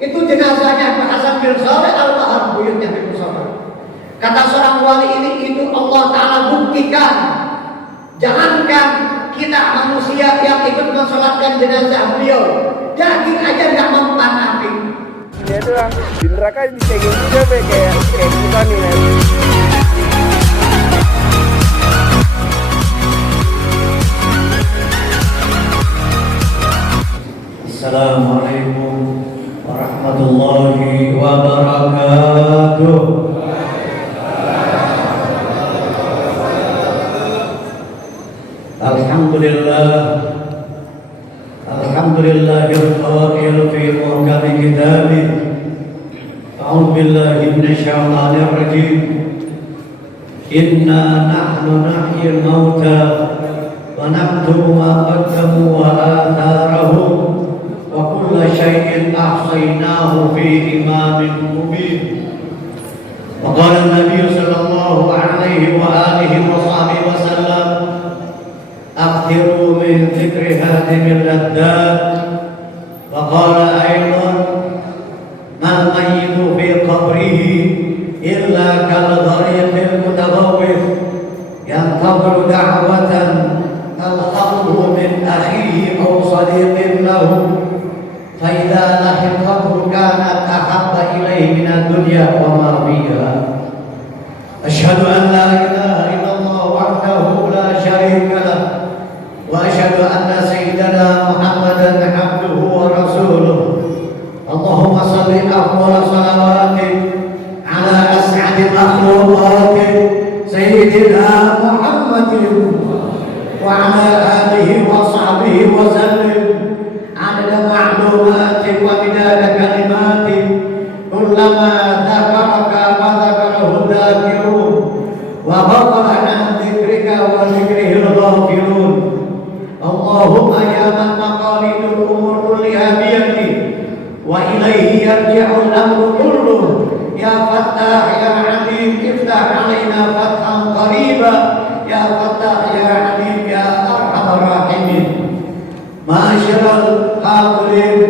Itu jenazahnya Pak Hasan bin Saleh Al-Bahar, buyutnya bin Saleh. Kata seorang wali ini, itu Allah Ta'ala buktikan. Jangankan kita manusia yang ikut mensolatkan jenazah beliau, daging aja nggak mempan api. Dia tuh di neraka bisa juga kayak kita nih kan. Assalamualaikum warahmatullahi wabarakatuh. Alhamdulillahil qawil fi muhkami kitabih. A'udzu billahi minasy syaithanir rajim. Inna nahnu nuhyil mauta wa naktubu ma qaddamu wa atharahum wa kulla syai'in ahsaynahu fi imamin mubin. Wa qala an-nabiy sallallahu alaihi wa alihi wa sahbihi wa sallam, أكثروا من ذكر هادم اللذات. وقال أيضا ما الميت في قبره إلا كالغريق المتغوث ينتظر دعوة تلقفه من أخيه أو صديق له، فإذا لحقته كانت أحب إليه من الدنيا وما فيها. أشهد أن لا إله إلا الله وحده لا شريك له، وأشهد أن سيدنا محمدا عبده ورسوله. اللهم صل أفضل صلواتك على أسعد مخلوقاتك سيدنا محمد وعلى آله وصحبه وسلم عدد معلوماتك ومداد كلماتك. كلما ذكرك وذكره الذاكرون وغفل عن ذكرك وذكره الغافلون. اللهم يا من مقاليد الأمور كلها بيدك وإليه يرجع الأمر كله، يا فتاح يا عليم افتح علينا فتحا قريبا، يا فتاح يا عليم يا أرحم الراحمين. معاشر الحاضرين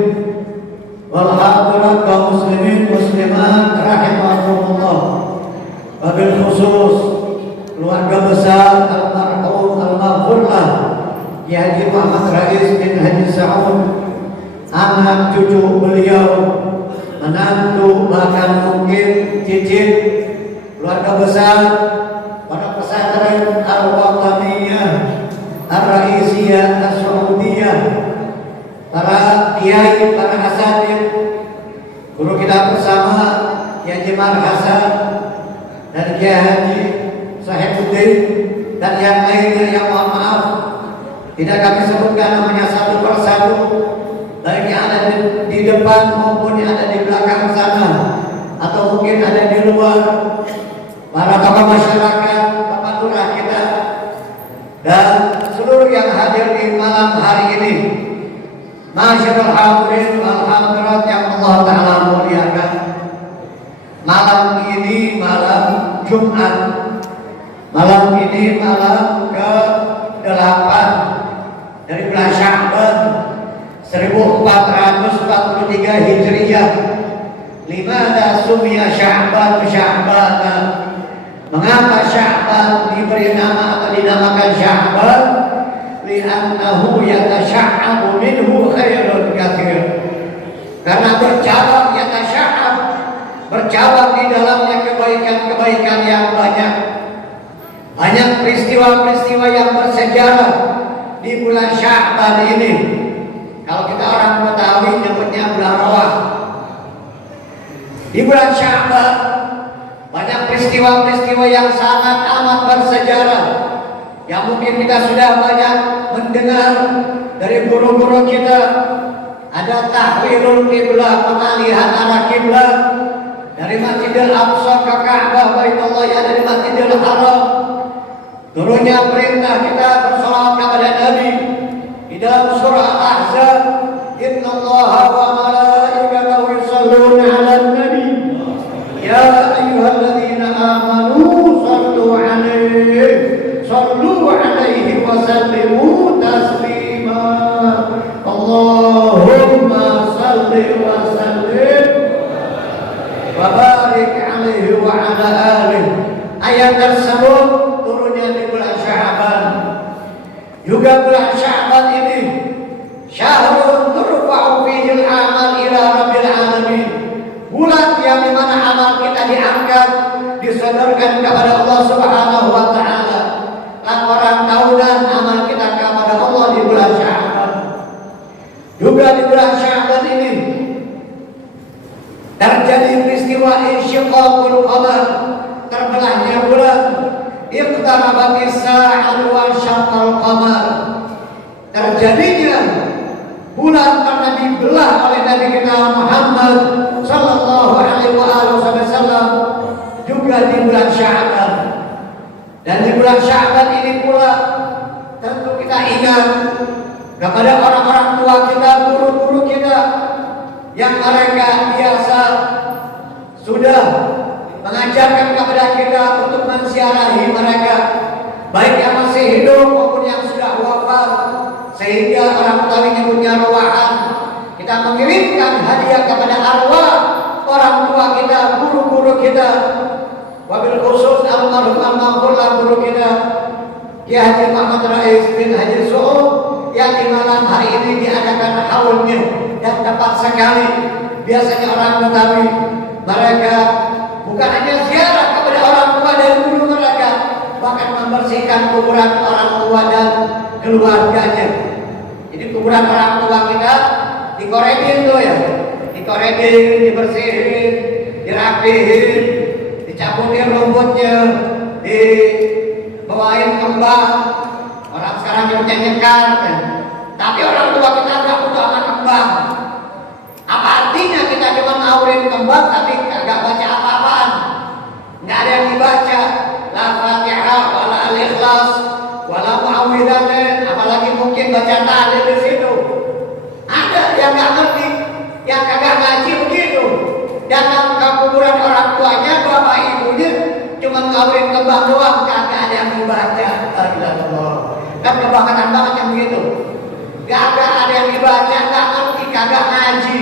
والحاضرات kaum muslimin muslimat rahimakumullah, wabil khusus keluarga besar almarhum almarhumah Ki Haji Muhammad Rais bin Haji Sa'ud, anak cucu beliau, menantu, bahkan mungkin cicit, keluarga besar pada pesantren Al-Wataniyah Ar-Raisiyah As-Saudiyah, para kiai, para asatidz, guru kita bersama Ki Haji Mar Hasan dan Ki Haji Sahibuddin dan yang lainnya yang mohon maaf tidak kami sebutkan namanya satu persatu, baik yang ada di depan maupun yang ada di belakang sana atau mungkin ada di luar, para tokoh masyarakat, bapak lurah kita dan seluruh yang hadir di malam hari ini. Masyaallah hadirin wal hadirat yang Allah Ta'ala muliakan, malam ini malam Jumat, malam ini malam ke-8 dari bulan Sya'ban 1443 Hijriyah. Limada sumia Sya'ban Sya'bana? Mengapa Sya'ban diberi nama atau dinamakan Sya'ban? Li'annahu yatasya'abu minhu khairun katsir. Karena bercabang yatasya'ab, bercabang di dalamnya kebaikan-kebaikan yang banyak. Banyak peristiwa-peristiwa yang bersejarah di bulan Sya'ban ini. Kalau kita orang Betawi nyebutnya bulan Rawah. Di bulan Sya'ban banyak peristiwa-peristiwa yang sangat amat bersejarah, yang mungkin kita sudah banyak mendengar dari guru-guru kita. Ada tahwilul qiblah, pengalihan arah kiblat dari Masjidil Aqsa ke Ka'bah Baitullah yang ada di Masjidil Haram. Turunnya perintah kita bersalawat kepada Nabi di dalam surah Al-Ahzab, innallaha wa malaikatahu yusholluna 'alan nabi ya ayyuhalladzina amanu sallu 'alaihi wa sallimu taslima. Allahumma salli wa sallim Subhanahu wa taala laporan tahunan amal kita kepada Allah di bulan Sya'ban. Juga di bulan Sya'ban ini terjadi peristiwa insyiqaqul qamar, terbelahnya bulan, iqtarabatis sa'atu wa syaqqal qamar. Terjadinya bulan karena dibelah oleh Nabi kita Muhammad sallallahu alaihi wasallam juga di bulan Sya'ban. Dan di bulan Sya'ban ini pula tentu kita ingat kepada orang-orang tua kita, guru-guru kita yang mereka biasa sudah mengajarkan kepada kita untuk mensiarahi mereka, baik yang masih hidup maupun yang sudah wafat, sehingga orang tua menyebutnya ruwahan. Kita mengirimkan hadiah kepada arwah orang tua kita, guru-guru kita, wabil khusus almarhum guru kita Kiai Haji Muhammad Rais bin Haji Su'ud yang di malam hari ini diadakan haulnya, dan tepat sekali. Biasanya orang Betawi mereka bukan hanya ziarah kepada orang tua dan guru mereka, bahkan membersihkan kuburan orang tua dan keluarganya. Jadi kuburan orang tua kita dikorekin tuh ya, dikorekin, dibersihin, dirapihin, dicabutin rumputnya, dibawain kembang. Orang sekarang nyebutnya nyekar kan? Tapi orang tua kita nggak butuh amat kembang. Apa artinya kita cuma ngawurin kembang tapi nggak baca apa-apaan? Nggak ada yang dibaca, la Fatihah, wala al-Ikhlas, wala mu'awwidhatain, apalagi mungkin baca tahlil di situ. Ada yang nggak ngerti, yang kagak ngaji begitu. Datang ke kuburan orang tuanya, bapak ibunya cuma ngawurin kembang doang, kagak ada yang dibaca. Allah, kan kebangetan banget yang begitu. Kagak ada yang dibaca, nggak ngerti, kagak ngaji,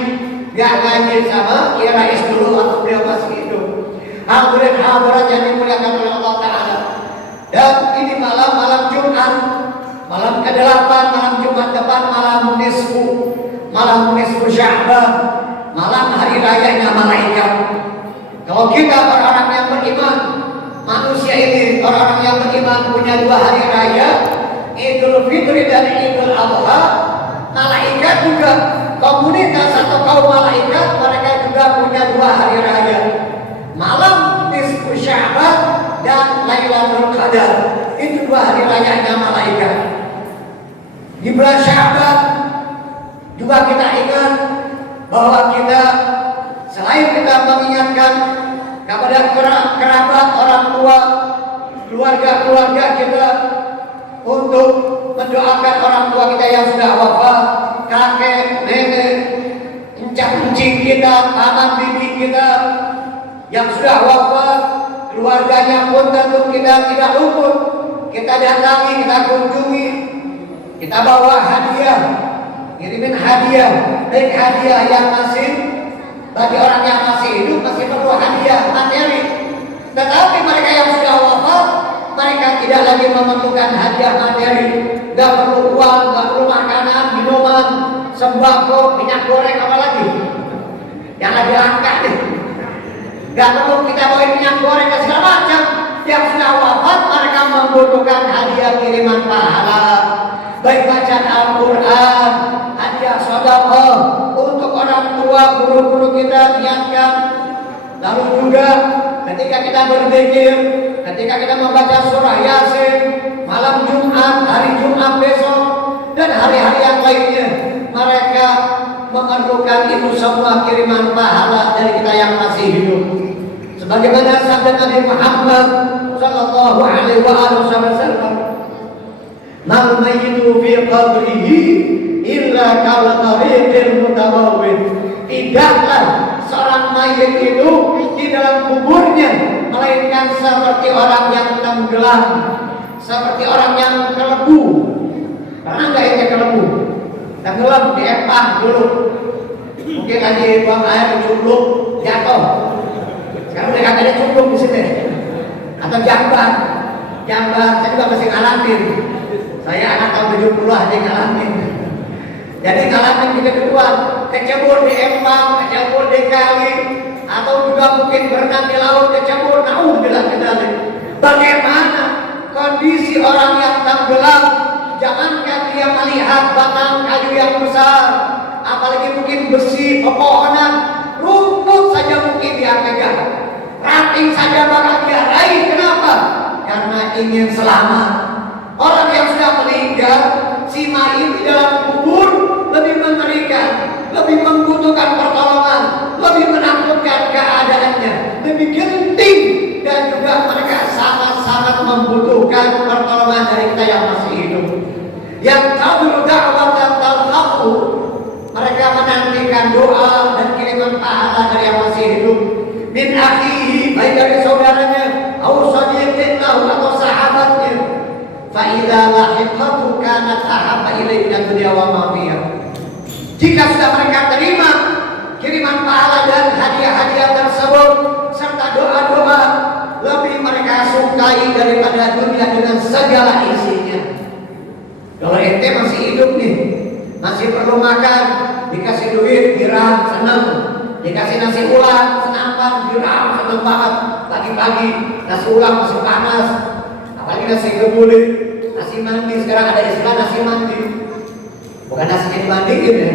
nggak ngaji sama Kiai dulu waktu beliau masih hidup. Hadirin hadirat yang dimuliakan oleh Allah Taala. Dan ini malam Jumat, malam ke-8, malam Jumat depan, malam nisfu Sya'ban, malam hari rayanya malaikat. Kalau kita orang-orang yang beriman, manusia ini orang-orang yang beriman punya dua hari raya, Idul Fitri dan Idul Adha. Malaikat juga, komunitas atau kaum malaikat, mereka juga punya dua hari raya, malam nisfu Sya'ban dan Lailatul Qadar. Itu dua hari rayanya malaikat. Di bulan Sya'ban juga kita ingat bahwa kita selain kita mengingatkan kepada kerabat, orang tua, keluarga-keluarga kita untuk mendoakan orang tua kita yang sudah wafat, kakek, nenek, encik kita, paman bibi kita yang sudah wafat, keluarganya pun tentu kita tidak luput. Kita datangi, kita kunjungi, kita bawa hadiah, kirimin hadiah, baik hadiah yang masih bagi orang yang masih hidup masih perlu hadiah materi. Tetapi mereka yang sudah wafat, mereka tidak lagi memerlukan hadiah materi. Gak perlu uang, gak perlu makanan, minuman, sembako, minyak goreng, apa lagi yang lagi langka deh. Gak perlu kita bawa minyak goreng dan segala macam. Yang sudah wafat mereka membutuhkan hadiah kiriman pahala, baik bacaan Al-Quran, hadiah sedekah untuk orang tua, guru-guru kita niatkan. Lalu juga ketika kita berzikir, ketika kita membaca surah Yasin, malam Jumat, hari Jumat besok, dan hari-hari yang lainnya, mereka memerlukan itu semua kiriman pahala dari kita yang masih hidup. Sebagaimana sabda Nabi Muhammad sallallahu alaihi wasallam, "Mal mayyitu fi qabrihi illa kal tariqil mutawawwid." Tidaklah seorang mayit itu di dalam kuburnya melainkan seperti orang yang tenggelam, seperti orang yang kelebu. Pernah nggak ini kelebu? Tenggelam di empang dulu, mungkin lagi buang air dicupluk jatuh. Sekarang mereka ada cupluk di sini, atau jamban. Saya juga masih ngalamin. Saya anak tahun 70 aja ngalamin. Jadi ngalamin gitu-gituan, kecebur di empang, kecebur di kali, atau juga mungkin berenang di laut, kecebur, naudzubillah. Bagaimana kondisi orang yang tenggelam? Jangankan dia melihat batang kayu yang besar, apalagi mungkin besi, pepohonan, rumput saja mungkin dia pegang, ranting saja bakal dia raih. Kenapa? Karena ingin selamat. Orang yang sudah meninggal, si mayit di dalam kubur lebih mengerikan, lebih membutuhkan pertolongan, lebih menakutkan keadaannya, lebih genting, dan juga mereka sangat-sangat membutuhkan pertolongan dari kita yang masih hidup. Yang tahu dakwah dan talhaku, mereka menantikan doa dan kiriman pahala dari yang masih hidup. Min akhihi, baik dari saudaranya, atau sadiqin lahu, atau sahabatnya. Fa idza lahiqatu kanat ahabba ilaihi min dunya wa ma fiha. Jika sudah mereka terima kiriman pahala dan hadiah-hadiah tersebut serta doa-doa, lebih mereka sukai daripada dunia dengan segala isinya. Kalau ente masih hidup nih, masih perlu makan, dikasih duit, girang, senang. Dikasih nasi ulam, senapan, girang, senang banget. Pagi-pagi, nasi ulam masih panas. Apalagi nasi kebulit, nasi mandi. Sekarang ada istilah nasi mandi. Bukan nasinya dimandiin ya.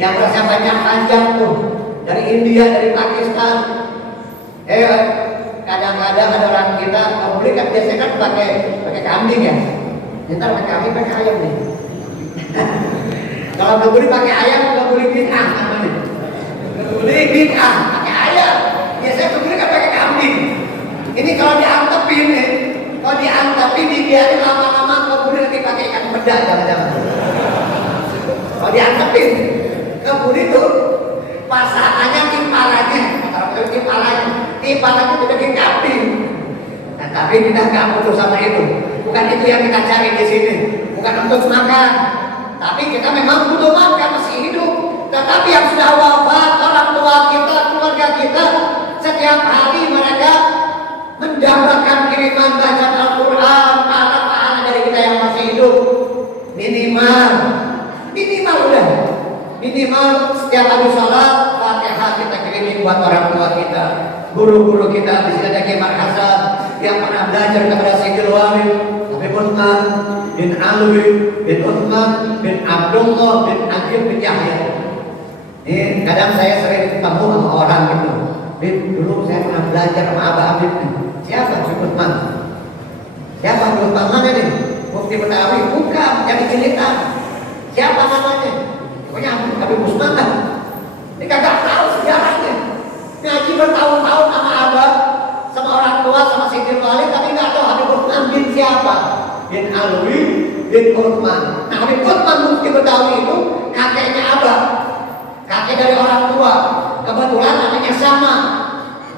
Yang berasnya panjang-panjang tuh. Dari India, dari Pakistan. Kadang-kadang ada orang kita, kebulit kan biasanya kan pakai kambing ya. Ntar pakai kambing, pakai ayam nih. Kalau kebulit pakai ayam, kebulit bid'ah namanya. Kebulit bid'ah, pakai ayam. Biasanya kebulit kan pakai kambing. Ini kalau diantepin nih, kalau diantepin dibiarin lama-lama kebulit nanti pakai ikan bedah, jangan-jangan. Kalau diantepin, kebulit tuh pasangannya timpalannya, timpalannya itu daging kambing. Nah, tapi kita nggak butuh sama itu. Bukan itu yang kita cari di sini. Bukan untuk makan. Tapi kita memang butuh makan, masih hidup. Tetapi yang sudah wafat, orang tua kita, keluarga kita, setiap hari mereka mendapatkan kiriman bacaan Al-Quran, pahala-pahala dari kita yang masih hidup. Minimal udah. Minimal setiap hari sholat, Fatihah kita kirimin buat orang tua kita, guru-guru kita. Di sini ada Kiai Hasan yang pernah belajar kepada Sayyidul Walid, Habib Utsman bin Alwi bin Utsman bin Abdullah bin Aqil bin Yahya. Ini kadang saya sering ketemu sama orang gitu. Bin, dulu saya pernah belajar sama Abah Habib nih. Siapa Habib Utsman? Siapa Habib Utsman mana nih? Mufti Betawi? Bukan, yang diceritain. Siapa namanya? Pokoknya Habib Utsman kan. Ini kagak tahu sejarahnya. Ngaji bertahun-tahun sama Abah, sama orang tua, sama Sayyidul Walid, tapi nggak tahu Habib Utsman bin siapa? Bin Alwi bin Utsman. Nah, Habib Utsman Mufti Betawi itu kakeknya Abah, kakek dari orang tua. Kebetulan namanya sama.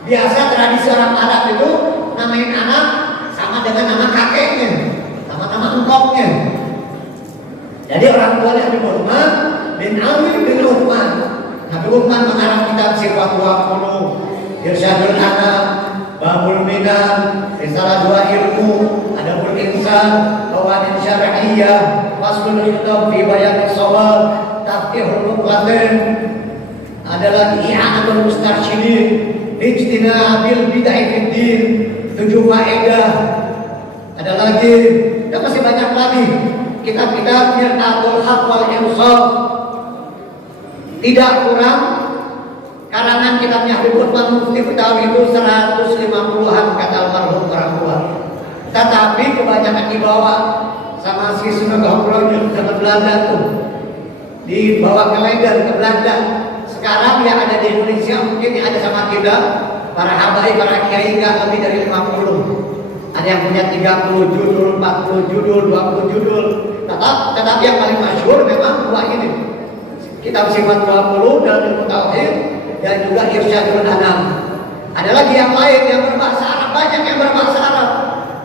Biasa tradisi orang Arab itu namain anak sama dengan nama kakeknya, sama nama engkoknya. Jadi orang tuanya Habib Utsman bin Alwi bin Utsman. Habib Utsman mengarang kitab Sifat 20, Irsyadul Anam, Babul Minan, Risalah 2 Ilmu, Adabul Insan, Qawanin Syar'iyyah, Faslul Khitab fi Bayan Shawab, Tafsirul Muqlatin, ada lagi I'anatul Mustarsyidin, Ijtinabil Bid'ah fid Din, 7 faedah. Ada lagi, dan masih banyak lagi kitab-kitab Mir'atul Haq wal Insaf. Tidak kurang karangan kitabnya Habib Utsman Mufti Betawi itu 150-an kata almarhum orang tua. Tetapi kebanyakan dibawa sama si Sunagahullah ke Belanda tuh. Dibawa ke Leiden ke Belanda. Sekarang yang ada di Indonesia mungkin yang ada sama kita, para habaib, para kiai nggak lebih dari 50. Ada yang punya 30 judul, 40 judul, 20 judul. Tetapi yang paling masyhur memang dua ini. Kitab Sifat 20 dan Ilmu Tauhid dan juga Irsyadul Anam. Ada lagi yang lain yang berbahasa Arab, banyak yang berbahasa Arab.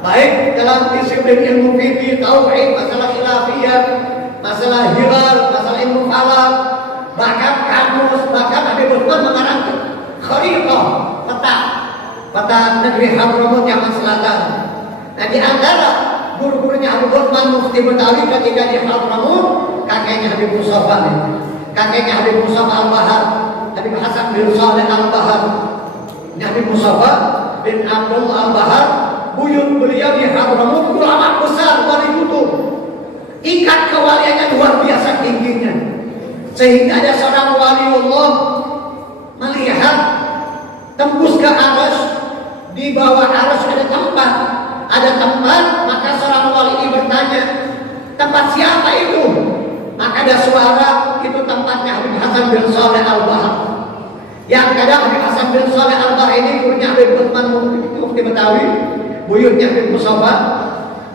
Baik dalam disiplin ilmu fikih, tauhid, masalah khilafiyah, masalah hilal, masalah ilmu falak, bahkan kamus, bahkan Habib Utsman mengarang kharifah, peta negeri Hadramut Yaman Selatan. Nah, di antara guru-gurunya Habib Utsman Mufti Betawi ketika di Hadramut, kakeknya Habib Mustafa nih. Kakeknya Habib Mustafa Al-Bahar, Habib Hasan bin Saleh Al-Bahar. Ini Habib Mustafa bin Abdullah Al-Bahar, buyut beliau di Hadramut, ulama besar wali kutub. Tingkat kewaliannya luar biasa tingginya. Sehingga ada seorang waliullah melihat tembus ke aras, di bawah aras ada tempat. Ada tempat, maka seorang wali ini bertanya, tempat siapa itu? Maka ada suara, itu tempatnya Habib Hasan bin Saleh Al-Bahar. Yang kadang Habib Hasan bin Saleh Al-Bahar ini gurunya Habib Utsman Mufti Betawi, buyutnya Habib Musafa.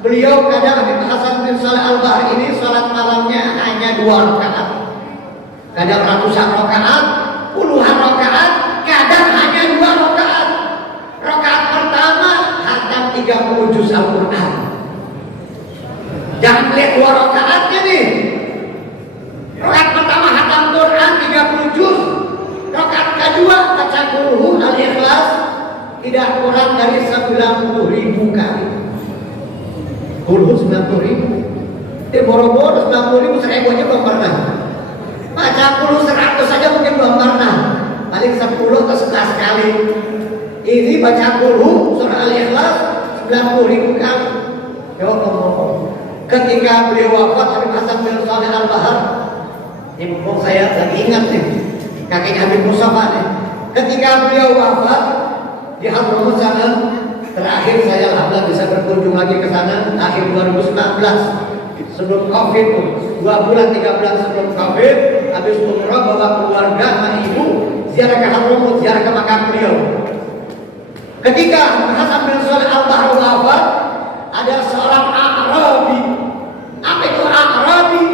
Beliau kadang Habib Hasan bin Saleh Al-Bahar ini salat malamnya hanya 2 rakaat. Kadang ratusan rakaat, puluhan rakaat, kadang hanya 2 rakaat. Rakaat pertama hatam 30 juz Al-Quran. Jangan lihat 2 rakaatnya nih. Rakaat pertama hatam Quran 30 juz. Rakaat kedua baca Qul Al-Ikhlas tidak kurang dari 90.000 kali. Qul 90.000. Boro-boro 90.000, 1.000 aja belum pernah. Baca Qul 100 saja mungkin belum pernah. Paling 10 atau 11 kali. Ini baca Qul surah Al-Ikhlas 90.000 kali. Ya Allah. Ketika beliau wafat, Habib Hasan bin Saleh Al-Bahar, ini mumpung saya lagi ingat nih, kakeknya Habib Musafa nih. Ketika beliau wafat di Hadramut sana, terakhir saya alhamdulillah bisa berkunjung lagi ke sana akhir 2019 sebelum Covid, 2 bulan 3 bulan sebelum Covid, habis umrah bawa keluarga sama ibu ziarah ke Hadramut, ziarah ke makam beliau. Ketika Hasan bin Saleh Al-Bahar wafat, ada seorang Arabi. Apa itu Arabi?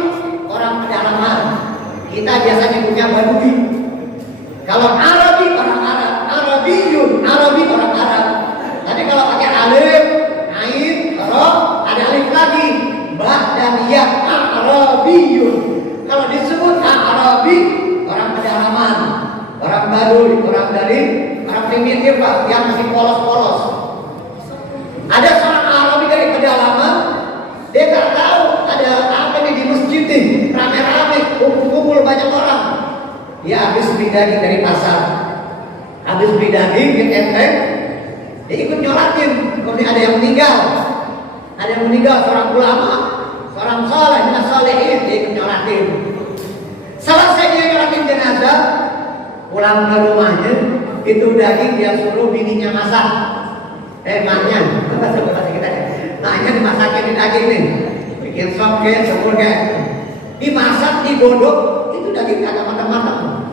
Orang pedalaman. Kita biasanya punya Badui. Kalau Arabi orang Arab, Arabiyun, Arabi orang Arab. Tapi kalau pakai alif, ain, ro, ada alif lagi, ba dan ya, Arabiyun. Kalau disebut Arabi, orang pedalaman, orang Badui, orang dari orang primitif Pak, yang masih polos-polos. Ada seorang Arabi dari pedalaman, dia nggak tahu ada apa nih di masjid nih, rame-rame, kumpul-kumpul banyak orang. Dia habis beli daging dari pasar, habis beli daging di tenteng, dia ikut nyolatin. Kemudian ada yang meninggal, seorang ulama, seorang saleh, minas salihin, dia ikut nyolatin. Selesai dia nyolatin jenazah, pulang ke rumahnya, itu daging dia suruh bininya masak. Maknya, apa bahasa kita ya? Maknya dimasakin di daging nih, bikin sop kayak, semur kayak, dimasak, digodok, itu daging kagak matang-matang.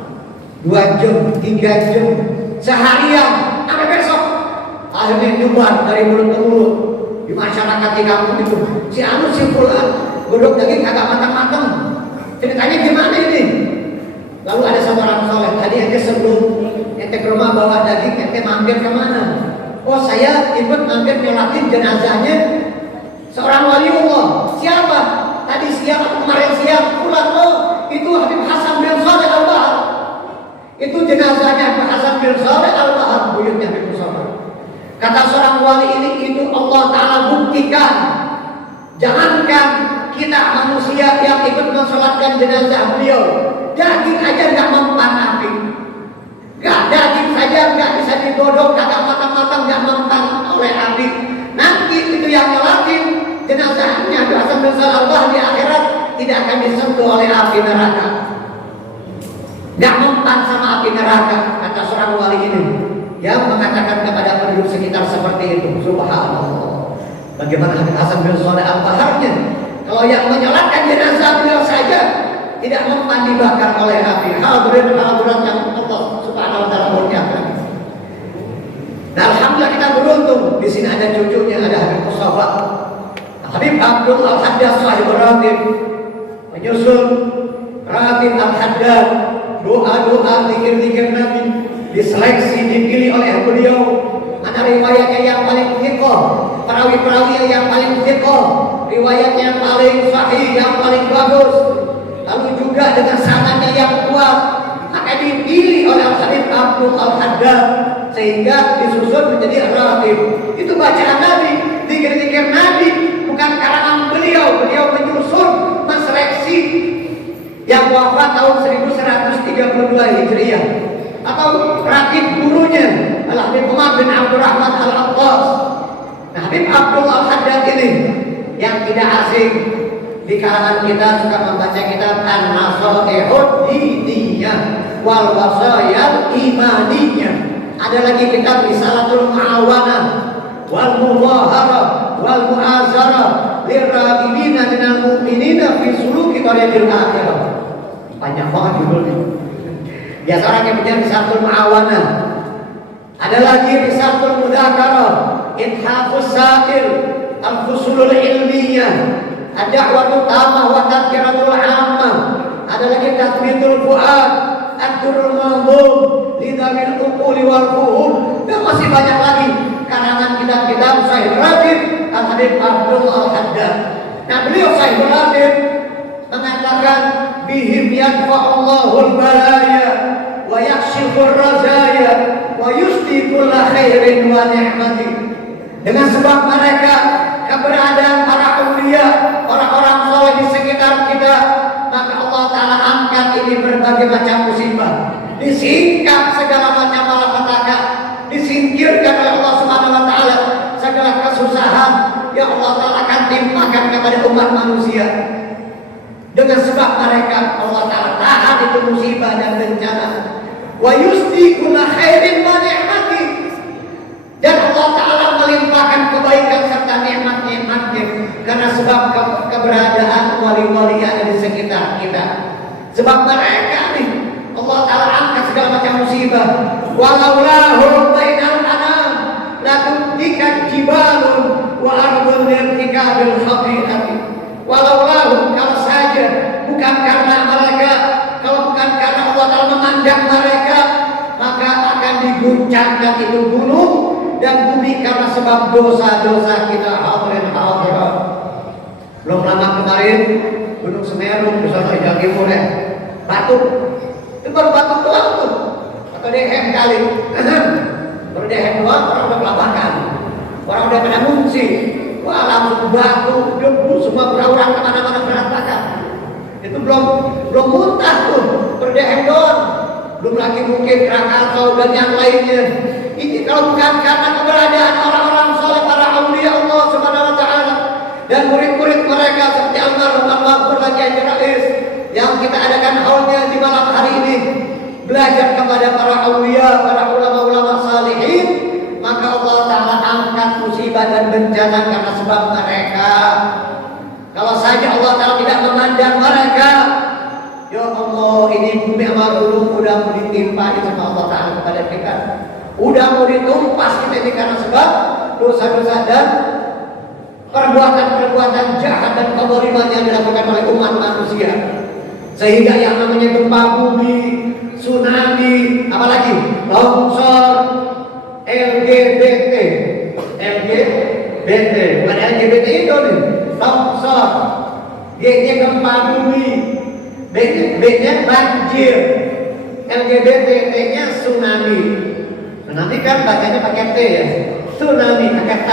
2 jam, 3 jam, seharian, sampai besok. Akhirnya nyebar dari mulut ke mulut di masyarakat di kampung itu. Si anu si fulan, godok daging kagak matang-matang. Ceritanya gimana ini? Lalu ada satu orang soleh, tadi ente sebelum ente ke rumah bawa daging, ente mampir kemana? Oh saya ikut mampir nyolatin jenazahnya seorang waliullah. Siapa? Tadi siang, kemarin siang, pulang. Oh itu Habib Hasan bin Saleh Al-Bahar. Itu jenazahnya Habib Hasan bin Saleh Al-Bahar, buyutnya Habib Musafa. Kata seorang wali ini, itu Allah Ta'ala buktikan. Jangankan kita manusia yang ikut mensolatkan jenazah beliau, daging aja gak mempan api. Gak, daging saja gak bisa digodok, kagak matang-matang, gak mempan oleh api. Nanti itu yang nyolatin jenazahnya Hasan bin Saleh Al-Bahar di akhirat tidak akan disentuh oleh api neraka. Gak mempan sama api neraka, kata seorang wali ini yang mengatakan kepada penduduk sekitar seperti itu. Subhanallah. Bagaimana Habib Hasan bin Saleh Al-Baharnya? Kalau yang menyolatkan jenazah beliau saja tidak mempan dibakar oleh api. Hadirin hadirat yang Allah Subhanahu wa taala muliakan. Nah, alhamdulillah kita beruntung di sini ada cucunya, ada Habib Musafa, Habib Abdul Al-Haddad Sahib Ratib, menyusun Ratib Al-Haddad, doa-doa, zikir-zikir Nabi, diseleksi, dipilih oleh beliau. Mana riwayatnya yang paling thiqah, perawi-perawi yang paling thiqah, riwayatnya yang paling sahih, yang paling bagus. Lalu juga dengan sanadnya yang kuat, maka dipilih oleh Habib Abdul Al-Haddad sehingga disusun menjadi ratib. Itu bacaan Nabi, zikir-zikir Nabi, bukan karangan beliau. Beliau menyusun, menseleksi yang wafat tahun 1132 Hijriah. Atau ratib gurunya Al-Habib Umar bin Abdurrahman Al-Attas. Nah, Habib Abdul Al-Haddad ini yang tidak asing di kalangan kita suka membaca kitab An-Nasaihud Diniyah wal Wasayal Imaniyah. Ada lagi kitab Risalatul Mu'awanah wal Muzaharah wal Mu'azarah lirragibina minal mu'minina fi suluki tariqil akhirah. Panjang banget judulnya. Biasa orang yang punya Risalatul Mu'awanah. Ada lagi Risalatul Mudzakarah, Ithafus Sa'il, Al-Fusulul Ilmiyah, Ad-Da'watul Tamah wa Tadhkiratul 'Ammah. Ada lagi Tathmitul Fuad, Ad-Durrul Manzum, Lidamil Uquli wal Fuhum, dan masih banyak lagi karangan kitab-kitab Syaikh Rabi' Al-Habib Abdul Al-Haddad. Nah, beliau Syaikh Rabi' mengatakan bihim yanfa'ullahul balaya wa yakshifur razaya wa yusdi kulla khairin wa ni'mati. Dengan sebab mereka, keberadaan para aulia, orang-orang saleh di sekitar kita, maka Allah Ta'ala angkat ini berbagai macam musibah, disingkap segala macam malapetaka, disingkirkan oleh Allah Subhanahu wa Ta'ala segala kesusahan yang Allah Ta'ala akan timpakan kepada umat manusia. Dengan sebab mereka, Allah Ta'ala tahan itu musibah dan bencana. Wa yusdi kulla khairin wa ni'mati, dan Allah Ta'ala melimpahkan kebaikan serta nikmat-nikmatnya karena sebab keberadaan wali-wali yang ada di sekitar kita. Sebab mereka nih Allah Ta'ala angkat segala macam musibah. Walaulahum bainal anam la tuddikat jibalun wa ardun lirtikabil khati'ati. Walaulahum, kalau saja bukan karena mereka, kalau bukan karena Allah Ta'ala memandang mereka, maka akan diguncangkan itu gunung dan bumi karena sebab dosa-dosa kita. Hadirin hadirat, belum lama kemarin Gunung Semeru di sana di Jawa Timur ya, batuk. Itu baru batuk doang tuh, atau dehem kali. Baru dehem doang, orang udah kelabakan, orang udah kena mungsi. Wah, langsung batu, debu semua berauran kemana-mana berantakan. Itu belum muntah tuh, berdehem doang. Belum lagi mungkin Krakatau dan yang lainnya. Ini kalau bukan karena keberadaan orang-orang saleh, para aulia Allah Subhanahu wa Ta'ala dan murid-murid mereka seperti almarhum Al-Maghfur Kiai Rais yang kita adakan haulnya di malam hari ini, belajar kepada para aulia, para ulama-ulama salihin, maka Allah Ta'ala angkat musibah dan bencana karena sebab mereka. Kalau saja Allah Ta'ala tidak memandang mereka, ya Allah, ini bumi sama gunung udah mau ditimpa sama Allah Ta'ala kepada kita, udah mau ditumpas kita ini karena sebab dosa-dosa dan perbuatan-perbuatan jahat dan kezaliman yang dilakukan oleh umat manusia. Sehingga yang namanya gempa bumi, tsunami, apalagi longsor, LGBT, bukan LGBT itu nih, longsor, G-nya gempa bumi, B-nya banjir, LGBT, T-nya tsunami. Tsunami kan bacanya pakai T ya, tsunami pakai T,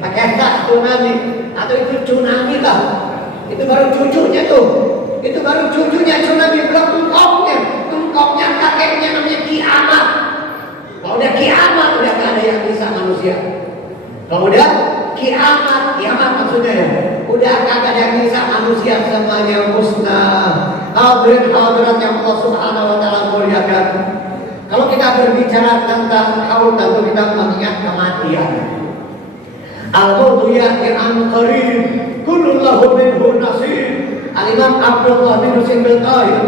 pakai T tsunami, atau itu tsunami lah. Itu baru cucunya tuh, itu baru cucunya tsunami, belum engkongnya kakeknya namanya kiamat. Kalau udah kiamat udah gak ada yang bisa manusia. Kalau udah kiamat maksudnya ya, udah kagak ada yang bisa manusia, semuanya musnah. Hadirin hadirat yang Allah Subhanahu wa Ta'ala muliakan. Kalau kita berbicara tentang haul, tentu kita mengingat kematian. Al-mautu ya'ti an qarib, kullu lahu minhu nasib. Al-Imam Abdullah bin Husain bin Tahir,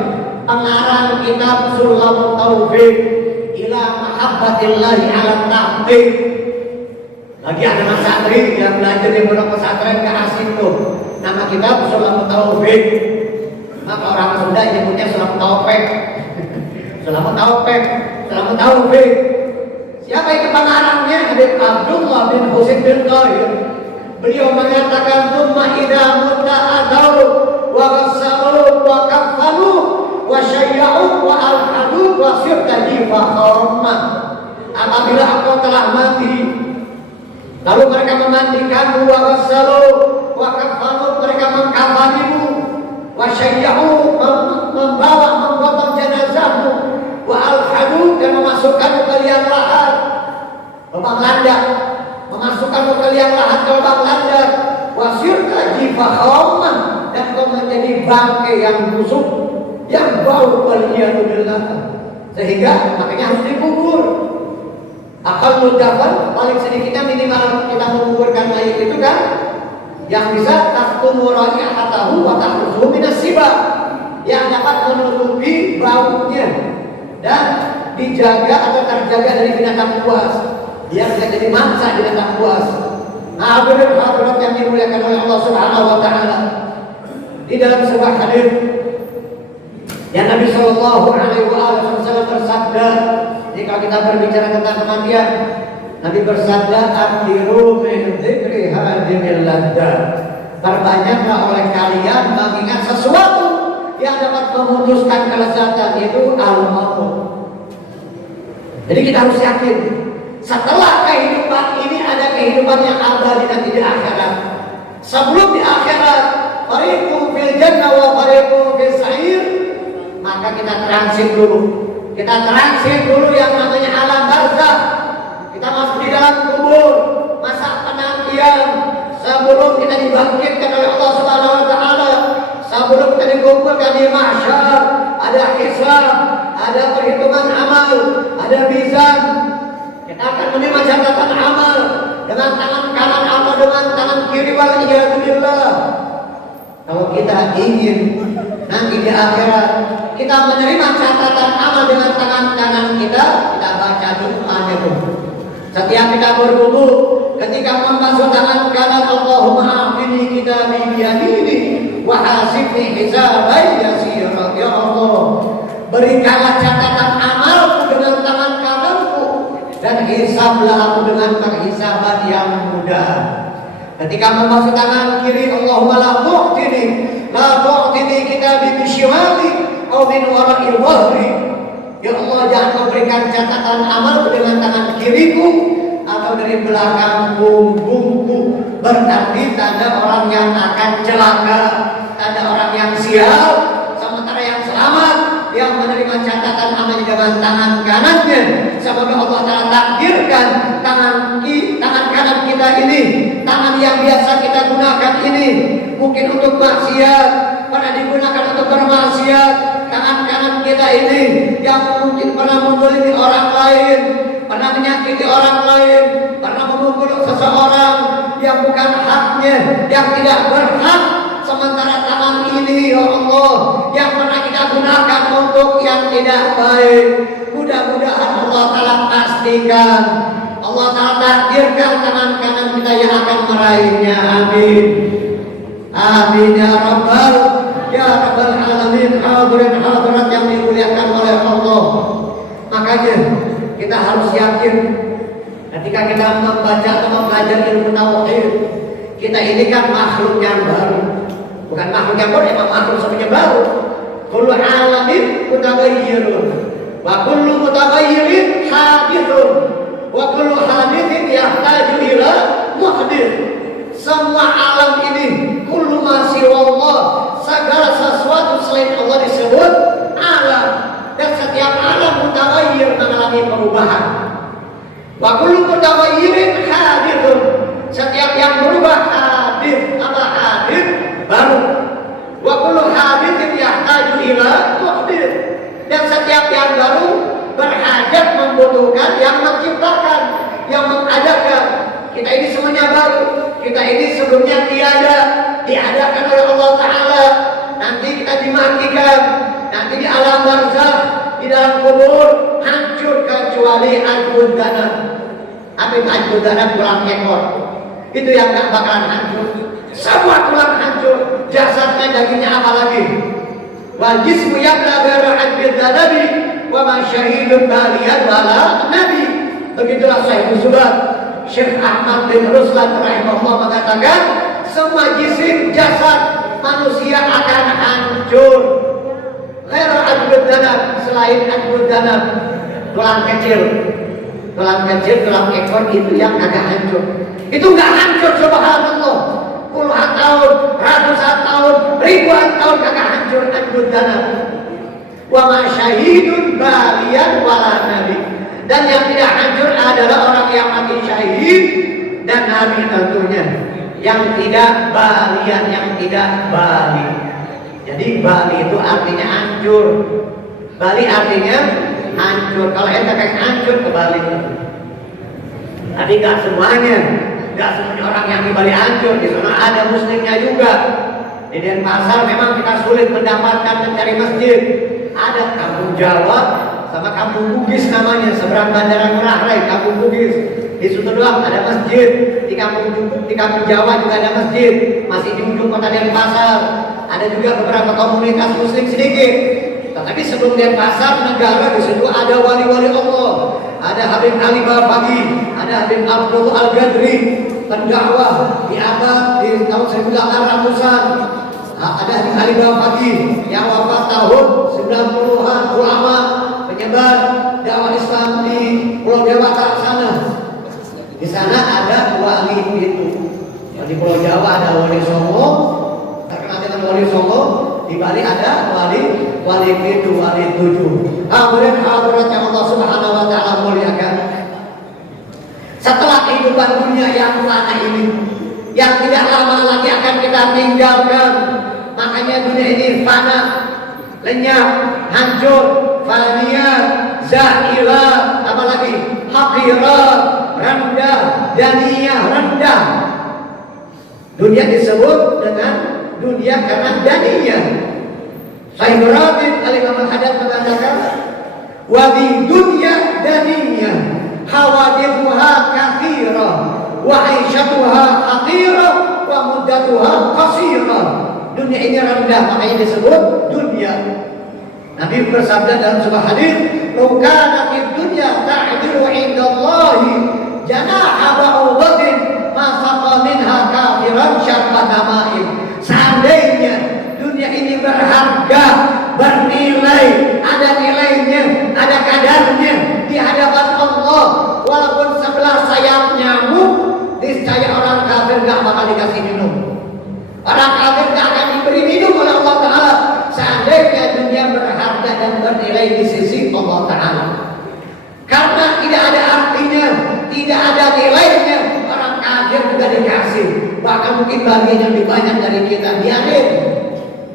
pengarang kitab Sulamut Taufiq ila mahabbatillahi ala tahqiq. Lagi ada mas santri yang belajar di pondok pesantren ke asing tuh, nama kitab Sulamut Taufiq. Maka orang Sunda nyebutnya Sulamut Taufik. Sulamut Taufik, Sulamut Taufik. Siapa itu pengarangnya? Habib Abdullah bin Husain bin Tahir. Beliau mengatakan, "Tsumma idza muta'adau wa ghasalu wa kafanu wa syayya'u wa alhadu wa sirtaji fa khamma." Apabila engkau telah mati, lalu mereka memandikanmu, wa ghasalu wa kafanu, mereka mengkafanimu, wa syayya'u, membawa menggotong jenazahmu, wa alhadu, dan memasukkanmu ke liang lahat, memangandak, memasukkanmu fakhamah, dan kau menjadi bangkai yang busuk, yang bau waliyadzubillah. Sehingga makanya harus dikubur. Akal mudafan paling sedikitnya minimal kita menguburkan mayat itu kan, yang bisa tahkumu raihatahu wa tahruzuhu minas siba, yang dapat menutupi baunya dan dijaga atau terjaga dari binatang buas, biar tidak jadi mangsa binatang buas. Hadirin hadirat yang dimuliakan oleh Allah Subhanahu wa taala. Di dalam sebuah hadis yang Nabi sallallahu alaihi wasallam bersabda, jika kita berbicara tentang kematian, Nabi bersabda, "Akhiru min dzikri hadhil laddah." Perbanyaklah oleh kalian mengingat sesuatu yang dapat memutuskan kelezatan, itu al-maut. Jadi kita harus yakin setelah kehidupan ini ada kehidupan yang abadi nanti di akhirat. Sebelum di akhirat, fariqun fil jannah wa fariqun fis sa'ir, maka kita transit dulu. Kita transit dulu yang namanya alam barzakh. Kita masuk di dalam kubur, masa penantian sebelum kita dibangkitkan oleh Allah Subhanahu wa taala. Sebelum kita dikumpulkan di mahsyar, ada hisab, ada perhitungan amal, ada mizan. Kita akan menerima catatan amal dengan tangan kanan atau dengan tangan kiri, waliyadzubillah. Kalau kita ingin nanti di akhirat kita menerima catatan amal dengan tangan kanan kita baca doanya dulu. Setiap kita berwudu, ketika membasuh tangan kanan, Allahumma afini kita biyamini wa hasibni hisaban yasira. Ya Allah, berikanlah catatan amalku dengan tangan kananku dan hisablah aku dengan penghisaban yang mudah. Ketika membasuh tangan kiri, Allahumma la tu'tini kita bishimali au min wara'il wahri. Ya Allah, jangan kau berikan catatan amalku dengan tangan kiriku atau dari belakang punggungku. Berarti tanda orang yang akan celaka, tanda orang yang sial. Sementara yang selamat, yang menerima catatan amalnya dengan tangan kanannya. Semoga Allah Ta'ala takdirkan tangan kanan kita ini, tangan yang biasa kita gunakan ini, mungkin untuk maksiat, pernah digunakan untuk bermaksiat. Tangan kanan kita ini yang mungkin pernah menzalimi orang lain, pernah menyakiti orang lain, pernah memukul seseorang yang bukan haknya, yang tidak berhak. Sementara tangan ini, ya Allah, yang pernah kita gunakan untuk yang tidak baik. Mudah-mudahan Allah Ta'ala pastikan, Allah Ta'ala takdirkan tangan kanan kita yang akan meraihnya. Amin. Amin ya Rabbal alamin. Hadirin hadirat yang dimuliakan oleh Allah. Makanya kita harus yakin ketika kita membaca atau mempelajari ilmu tauhid, kita ini kan makhluk yang baru. Bukan makhluk yang baru, emang makhluk sebenarnya baru. Kullu alamin mutaghayyirun wa kullu mutaghayyirin hadithun wa kullu hadithin yahtaju ila muhdits. Semua alam ini, kullu ma siwallah, segala sesuatu selain Allah disebut alam. Dan setiap alam mutaghayyir, mengalami perubahan. Wa kullu mutaghayyirin hadithun, setiap yang berubah hadith, apa hadith baru. Wa kullu hadithin yahtaju ila muhdits, dan setiap yang baru berhajat, membutuhkan yang menciptakan, yang mengadakan. Kita ini semuanya baru. Kita ini sebelumnya tiada, diadakan oleh Allah Ta'ala. Nanti kita dimatikan, nanti di alam barzakh, di dalam kubur, hancur kecuali anjud danab. Apa itu anjud danab? Tulang ekor. Itu yang gak bakalan hancur. Semua tulang hancur, jasadnya, dagingnya apa lagi? Wal jismu yabla ghairu anjud danabi wa ma syahidun baliyan wala nabi. Begitulah Sahih Subat. Syekh Ahmad bin Ruslan rahimahullah mengatakan, semua jisim jasad manusia akan hancur. Ghairu anjud danab, selain anjud danab, tulang kecil, tulang ekor itu yang agak hancur. Itu nggak hancur, subhanallah. Puluhan tahun, ratusan tahun, ribuan tahun kagak hancur anjud danab. Wa ma syahidun baliyan wala nabi. Dan yang tidak hancur adalah orang yang mati syahid dan nabi tentunya. yang tidak balian, yang tidak bali. Jadi bali itu artinya hancur. Bali artinya hancur. Kalau ente kayak hancur ke Bali. Tapi nggak semuanya orang yang di Bali hancur. Di sana ada muslimnya juga. Di Denpasar memang kita sulit mendapatkan mencari masjid. Ada Kampung Jawa sama Kampung Bugis namanya, seberang Bandara Ngurah Rai, Kampung Bugis. Di situ doang ada masjid. Di Kampung Jawa juga ada masjid. Masih di ujung kota Denpasar. Ada juga beberapa komunitas muslim sedikit. Tetapi sebelum Denpasar negara, di situ ada wali-wali Allah. Ada Habib Ali Bafaqi, ada Habib Abdul Al-Gadri, pendakwah di abad di tahun 1900-an. Ada Habib Ali Bafaqi yang wafat tahun 90-an, ulama penyebar dakwah Islam di Pulau Dewata sana. Di sana ada wali itu. Di Pulau Jawa ada wali Songo, terkenal dengan wali Songo. Di Bali ada wali itu, wali 7. Hadirin hadirat yang Allah Subhanahu wa taala muliakan. Setelah kehidupan dunia yang fana ini, yang tidak lama lagi akan kita tinggalkan, makanya dunia ini fana, lenyap, hancur, faniyat, zahilah, apalagi haqirah, rendah, daniyah, rendah. Dunia disebut dengan dunia karena daniyah. Syekh Rabi' Al-Imam Al-Haddad mengatakan, wa di dunya daniyah, hawadithuha katsirah, wa 'aishatuha haqirah, wa muddatuha qasirah. Dunia ini rendah, makanya disebut dunia. Nabi bersabda dalam sebuah hadis, "Law kanatid dunya ta'dilu 'indallahi janaha ba'udatin ma saqa minha kafiran syarbata ma'in." Seandainya dunia ini berharga, bernilai, ada nilainya, ada kadarnya di hadapan Allah, walaupun sebelah sayap nyamuk, niscaya orang kafir gak bakal dikasih minum. Orang kafir gak akan diberi minum oleh Allah Ta'ala seandainya dunia berharga dan bernilai di sisi Allah Ta'ala. Karena tidak ada artinya, tidak ada nilainya, orang kafir juga dikasih. Bahkan mungkin bagian yang lebih banyak dari kita biarin.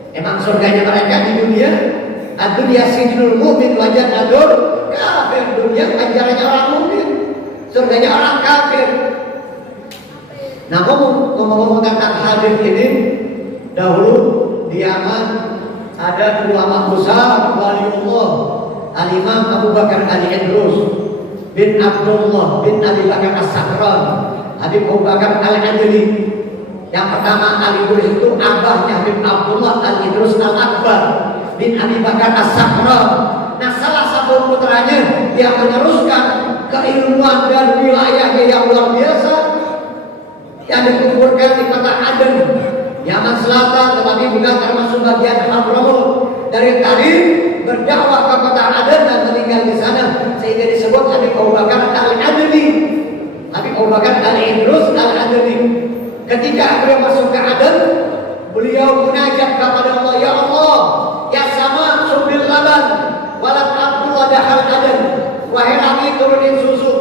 Emang surganya mereka di dunia, dunia sijnul mu'min wa jannatul kafir. Dunia penjaranya orang mukmin, surganya orang kafir. Nah, ngomong tentang hadis ini, dahulu di Yaman ada ulama besar waliullah, Al-Imam Abu Bakar Al-Idrus bin Abdullah bin Abi Bakar As-Sakran, Habib Abu Bakar Al-Adli. Yang pertama Al-Idrus itu abahnya Habib Abdullah Al-Idrus Al-Akbar bin Abi Bakar As-Sakran. Nah, salah satu putranya yang meneruskan keilmuan dan wilayahnya yang luar biasa, yang dikuburkan di kota Aden, Yaman Selatan, tetapi juga termasuk bagian Hadramaut. Dari tadi berdakwah ke kota Aden dan meninggal di sana, sehingga disebut Habib Abu Bakar Al-Adli, Habib Abu Bakar Al-Idrus Al-Adli. Ketika beliau masuk ke Aden, beliau munajat kepada Allah, ya Allah, ya sama subil laban, walat Abdullah dahal Aden. Wahai Nabi, turunin susu,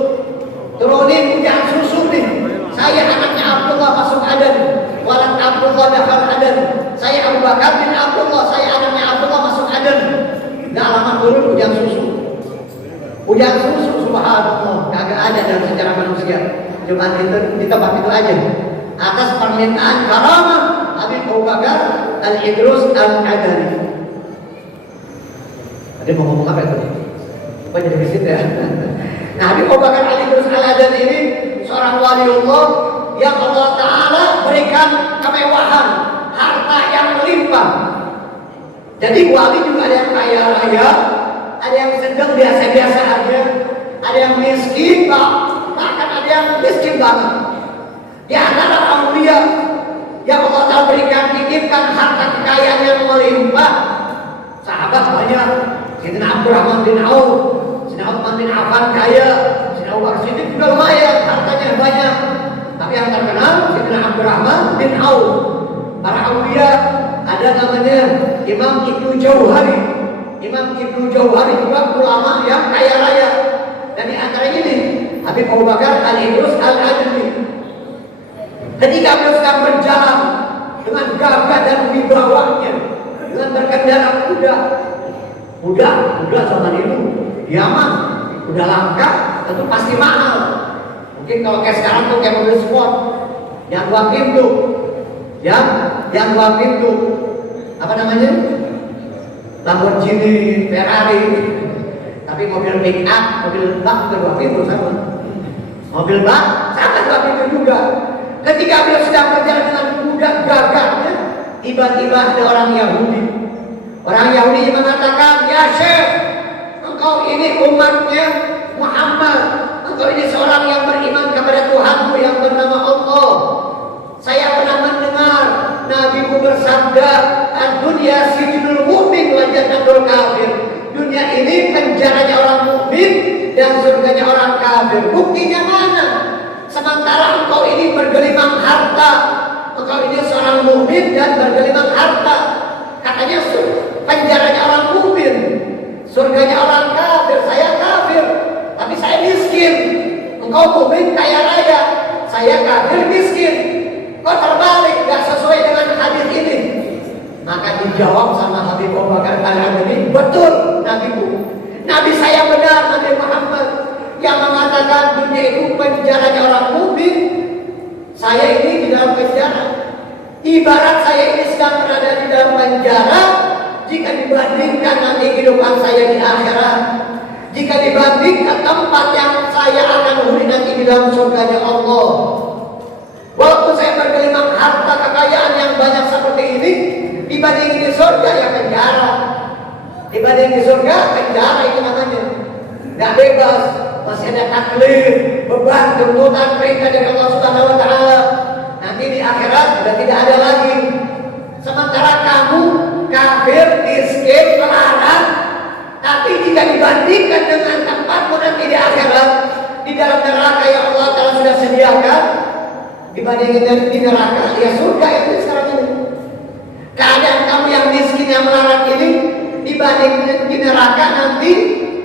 turunin hujan susu nih. Saya anaknya Abdullah masuk Aden. Walat Abdullah dahal Aden. Saya Abu Bakar bin Abdullah, saya anaknya Abdullah masuk Aden. Gak lama turun hujan susu. Hujan susu, subhanallah, kagak ada dalam sejarah manusia. Cuma itu di tempat itu aja. Atas permintaan karamah Habib Abu Bakar Al-Idrus Al-Adli. Tadi mau ngomong apa itu? Apa jadi visit ya? Nah, Habib Abu Bakar Al-Idrus Al-Adli ini seorang waliullah yang Allah Ta'ala berikan kemewahan, harta yang melimpah. Jadi wali juga ada yang kaya raya, ada yang sedang biasa-biasa aja, ada yang miskin, bahkan ada yang miskin banget. Di antara aulia yang Allah Ta'ala berikan, titipkan harta kekayaan yang melimpah, sahabat banyak. Sayyidina Abdurrahman bin Auf, Sayyidina Utsman bin Affan kaya, Sayyidina Abu Bakar Siddiq juga lumayan, hartanya banyak. Tapi yang terkenal Sayyidina Abdurrahman bin Auf. Para aulia ada namanya Imam Ibnu Jauhari. Imam Ibnu Jauhari juga ulama yang kaya raya. Dan di antara ini Habib Abu Bakar Al-Idrus Al-Adli. Ketika beliau sedang berjalan dengan gagah dan wibawanya, dengan berkendara kuda zaman itu Yaman, kuda langka, tentu pasti mahal. Mungkin kalau kayak sekarang tuh kayak mobil sport yang 2 pintu, yang 2 pintu, apa namanya? Lamborghini, Ferrari. Tapi mobil pick up, mobil bak itu 2 pintu sama. Mobil bak sama 2 pintu juga. Ketika beliau sedang berjalan dengan kuda gagahnya, tiba-tiba ada orang Yahudi. Orang Yahudi mengatakan, "Ya Syekh, engkau ini umatnya Muhammad. Engkau ini seorang yang beriman kepada Tuhanmu yang bernama Allah. Saya pernah mendengar Nabimu bersabda, "Ad-dunya sijnul mu'min wa jannatul kafir." Dunia ini penjaranya orang mukmin dan surganya orang kafir. Buktinya mana? Sementara engkau ini bergelimang harta. Engkau ini seorang mukmin dan bergelimang harta. Katanya penjaranya orang mukmin, surganya orang kafir. Saya kafir, tapi saya miskin. Engkau mukmin kaya raya, saya kafir miskin. Kok terbalik, gak sesuai dengan hadis ini? Maka dijawab sama Habib Abu Bakar Al-Adawi, betul Nabiku. Nabi saya benar, Nabi Muhammad yang mengatakan dunia itu penjaranya orang mukmin. Saya ini di dalam penjara. Ibarat saya ini sedang berada di dalam penjara jika dibandingkan nanti kehidupan saya di akhirat. Jika dibandingkan tempat yang saya akan huni nanti di dalam surganya Allah. Walaupun saya bergelimang harta kekayaan yang banyak seperti ini, dibanding di surga ya penjara. Dibanding di surga penjara itu namanya. Gak bebas, masih ada taklif, beban, tuntutan, perintah dari Allah Subhanahu wa taala. Nanti di akhirat sudah tidak ada lagi. Sementara kamu kafir, miskin, melarat, tapi jika dibandingkan dengan tempatmu nanti di akhirat, di dalam neraka yang Allah Taala sudah sediakan, dibandingkan di neraka, ya surga itu sekarang ini. Keadaan kamu yang miskin, yang melarat ini, dibandingkan di neraka nanti,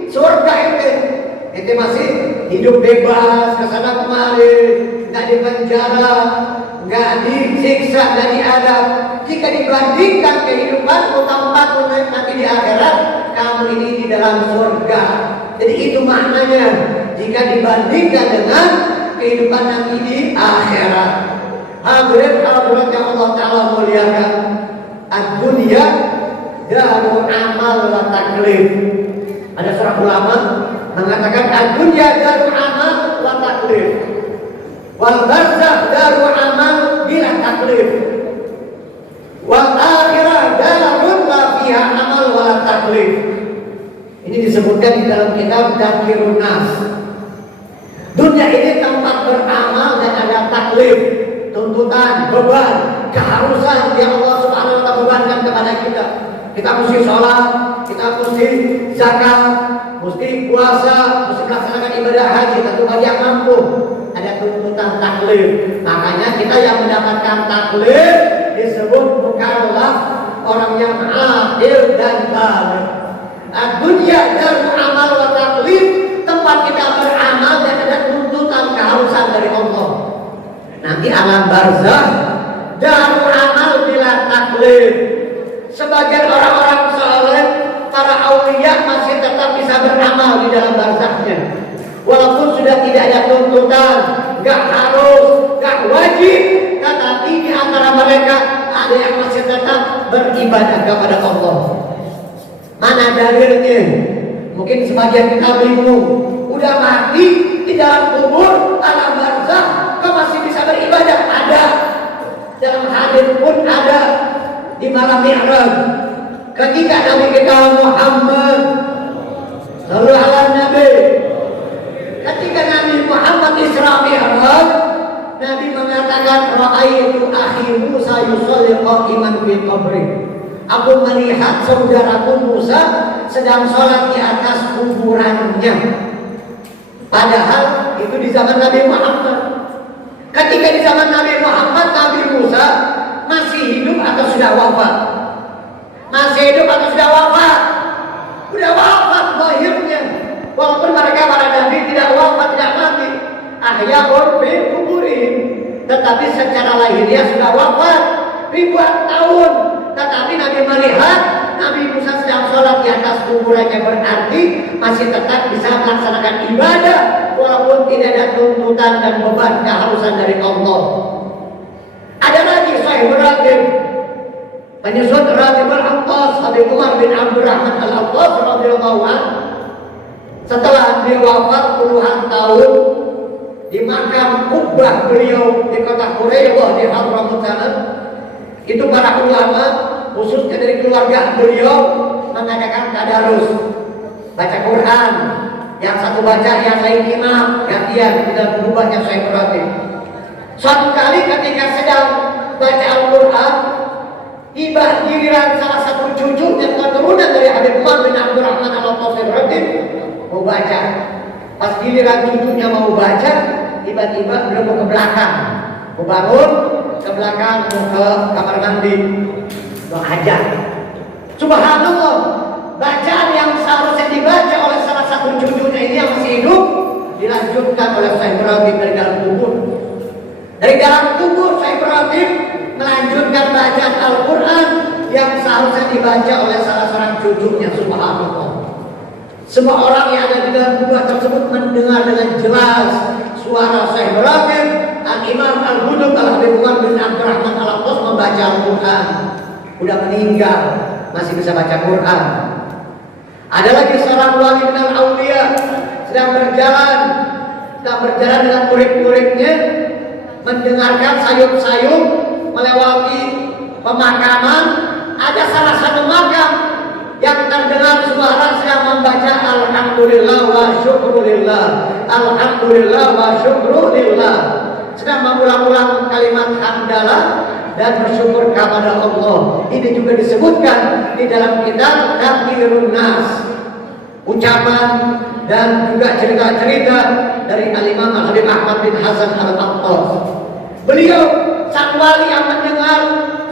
surga itu masih hidup bebas, kesana kemari, nggak dipenjara, nggak disiksa, nggak diadab. Jika dibandingkan kehidupan tempat nanti di akhirat, kamu ini di dalam surga. Jadi itu maknanya jika dibandingkan dengan kehidupan nanti di akhirat. Hadirin hadirat yang Allah Ta'ala muliakan, ad-dunya darul amal wa taklif. Ada seorang ulama mengatakan ad-dunya darul amal wa taklif, wal barzakh darul amal bila taklif, wal akhirah darul la fiha amal wa taklif. Ini disebutkan di dalam kitab Tadhkirun Nas. Dunia ini tempat beramal dan ada taklif, tuntutan, beban, keharusan yang Allah Subhanahu wa taala bebankan kepada kita. Kita mesti sholat, kita mesti zakat, mesti puasa, mesti melaksanakan ibadah haji. Tentu bagi yang mampu ada tuntutan taklif. Makanya kita yang mendapatkan taklif disebut mukallaf, orang yang adil dan baligh. Dunia darul amal wa taklif, tempat kita beramal dan ada tuntutan keharusan dari Allah. Nanti alam barzakh darul amal bila taklif. Sebagian orang-orang saleh, para aulia masih tetap bisa beramal di dalam barzakhnya. Walaupun sudah tidak ada tuntutan, gak harus, gak wajib, tetapi di antara mereka ada yang masih tetap beribadah kepada Allah. Mana dalilnya? Mungkin sebagian kita bingung. Udah mati di dalam kubur, alam barzakh, kok masih bisa beribadah? Ada. Dalam hadis pun ada. Di malam Mi'raj, ketika Nabi kita Muhammad sallallahu alaihi Nabi, ketika Nabi Muhammad Isra Mi'raj, Nabi mengatakan ra'aitu akhi Musa yusalli qa'iman fi qabri. Aku melihat saudaraku Musa sedang sholat di atas kuburannya. Padahal itu di zaman Nabi Muhammad. Ketika di zaman Nabi Muhammad, Nabi Musa masih hidup atau sudah wafat? Masih hidup atau sudah wafat? Sudah wafat lahirnya. Walaupun mereka para nabi tidak wafat, tidak mati. Ahya'un fi kuburihim. tetapi secara lahiriah sudah wafat ribuan tahun. Tetapi Nabi melihat Nabi Musa sedang sholat di atas kuburannya, berarti masih tetap bisa melaksanakan ibadah walaupun tidak ada tuntutan dan beban keharusan dari Allah. Ada lagi Sahibul Ratib, penyusun Ratib Al-Attas, Habib Umar bin Abdurrahman Al-Attas radhiyallahu anhu. Setelah dia wafat puluhan tahun di makam kubah beliau di kota Quraisy di Hadramut sana, itu para ulama khususnya dari keluarga beliau mengadakan tadarus, baca Quran, yang satu baca, yang lain imam, gantian tidak berubahnya Sahih Ratib. Suatu kali ketika sedang baca Al-Quran, tiba giliran salah satu cucu dan keturunan dari Habib Umar bin Abdurrahman Al-Attas Ratib mau baca. Pas giliran cucunya mau baca, tiba-tiba beliau mau ke belakang, mau bangun ke belakang, mau ke kamar mandi, mau ajak. Subhanallah, bacaan yang seharusnya dibaca oleh salah satu cucunya ini yang masih hidup dilanjutkan oleh Syekh Ibrahim dari dalam kubur. Dari dalam kubur Syekh Ibrahim melanjutkan bacaan Al-Quran yang seharusnya dibaca oleh salah seorang cucunya. Subhanallah. Semua orang yang ada di dalam kubur tersebut mendengar dengan jelas suara Syekh Ibrahim, Al-Imam Al-Hudud Al-Habib Umar bin Abdurrahman Al-Attas membaca Al-Quran. Udah meninggal, masih bisa baca Quran. Ada lagi seorang wali minal auliya sedang berjalan dengan murid-muridnya, mendengarkan sayup-sayup melewati pemakaman. Ada salah satu makam yang terdengar suara sedang membaca Alhamdulillah wa syukrulillah, Alhamdulillah wa syukrulillah, sedang mengulang-ulang kalimat hamdalah dan bersyukur kepada Allah. Ini juga disebutkan di dalam kitab Tadhkirun Nas, ucapan dan juga cerita-cerita dari Al-Imam Al-Habib Ahmad bin Hasan Al-Attas. Beliau sang wali yang mendengar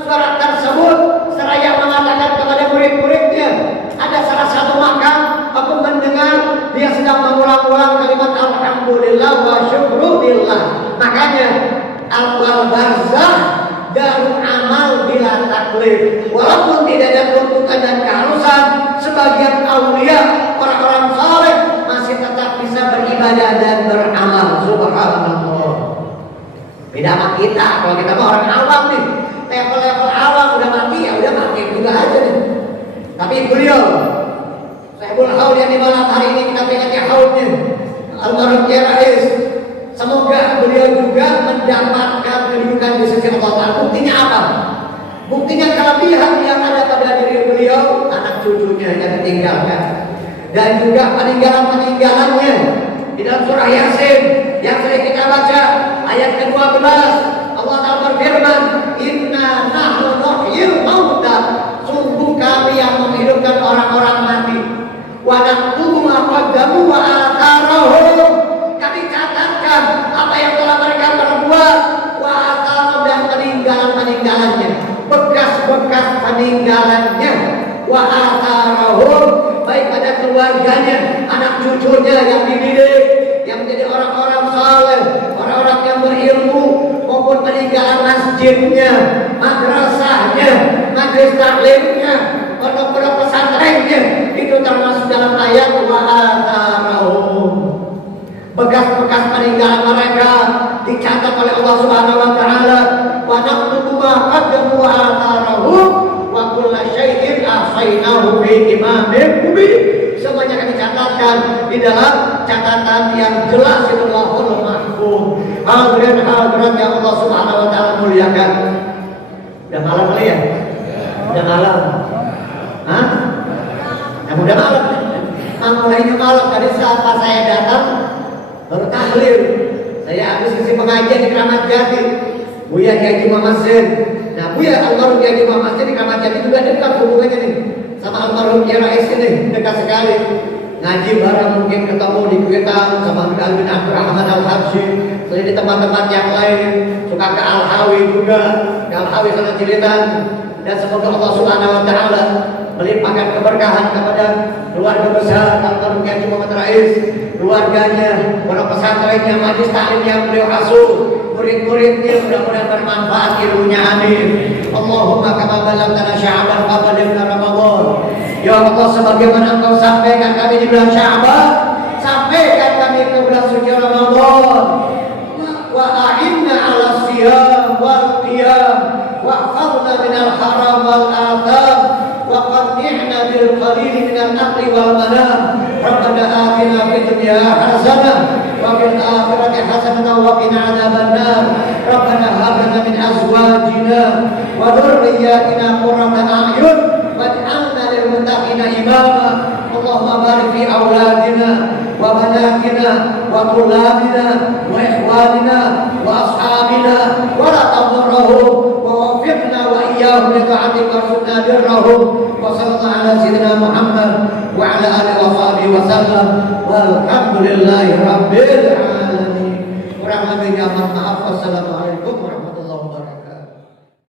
suara tersebut seraya mengatakan kepada murid-muridnya, ada salah satu makam aku mendengar dia sedang mengulang-ulang kalimat Alhamdulillah wa syukrulillah. Makanya awal barzah darul amal bila taklif. Walaupun tidak ada tuntutan dan keharusan, sebagian aulia, orang-orang saleh masih tetap bisa beribadah dan beramal. Subhanallah. Beda sama kita. Kalau kita mah orang awam nih, level-level awam udah mati ya udah mati juga aja nih. Tapi beliau Sahibul Haud yang di malam hari ini kita peringati haudnya, almarhum Kiai Rais, semoga beliau juga mendapatkan kedudukan di sisi Allah Ta'ala. Buktinya apa? Buktinya kelebihan yang ada pada diri beliau, anak cucunya yang ditinggalkan, dan juga peninggalan-peninggalannya. Di dalam surah Yasin yang sering kita baca ayat ke-12, Allah Ta'ala berfirman, Inna nahnu nuhyil mauta, sungguh kami yang menghidupkan orang-orang mati, wa naktubu ma qaddamu wa atharahum, kami catatkan apa yang telah mereka perbuat, wa atharahum, dan peninggalan-peninggalannya, bekas-bekas peninggalannya, wa atharahum, baik pada keluarganya, anak cucunya yang dididik, yang menjadi orang-orang saleh, orang-orang yang berilmu, maupun peninggalan masjidnya, madrasahnya, majelis taklimnya, pondok-pondok pesantrennya, itu termasuk dalam ayat wa atharahum. Bekas-bekas peninggalan mereka dicatat oleh Allah Subhanahu wa taala, wa naktubu ma qaddamu wa atharahum wa kullu syai'in ahsaynahu fi imamin mubin. Semuanya akan dicatatkan di dalam catatan yang jelas itu Lauhul Mahfuz. Hadirin hadirat yang Allah Subhanahu wa taala muliakan. Udah malam kali ya? Udah malam. Hah? Ya udah malam. Mulainya malam tadi saat pas saya datang baru tahlil. Saya habis isi pengajian di Kramat Jati. Buya Kiai Muhammad Zain. Nah, Buya almarhum Kiai Muhammad Zain di Kramat Jati juga dekat hubungannya nih sama almarhum Kiai Rais ini, dekat sekali. Ngaji bareng, mungkin ketemu di Kuitang sama Al bin Abdurrahman Al-Habsyi, terus di tempat-tempat yang lain, suka ke Al-Hawi juga, ke Al-Hawi sana Cilitan. Dan semoga Allah Subhanahu wa taala melimpahkan keberkahan kepada keluarga besar almarhum Haji Muhammad Rais, keluarganya, pondok pesantrennya, majelis taklim yang beliau asuh, murid-muridnya, mudah-mudahan bermanfaat ilmunya, amin. Allahumma kama balaghtana Sya'ban faqaddimna Ramadan. Ya Allah, sebagaimana Engkau sampaikan kami di bulan Sya'ban, sampaikan kami ke bulan suci Ramadan. Wa a'inna 'ala siyam wal qiyam wahfazna minal haram wal atham wa qannihna bil qalil minal aqli wal manam. Rabbana atina fid dunya hasanah wa fil akhirati hasanah wa qina adzabannar. Rabbana hab lana min azwajina wa dhurriyyatina qurrata a'yun waj'alna lil muttaqina imama. Allahumma barik fi auladina wa banatina wa tulabina wa ikhwanina wa ashabina wa la tadurrahum wa waffiqna wa iyyahum li ta'atika warzuqna birrahum. Wa sallallahu ala sayyidina Muhammad wa ala alihi wa sahbihi wa sallam walhamdulillahi rabbil alamin. Kurang lebihnya mohon maaf. Wassalamualaikum warahmatullahi wabarakatuh.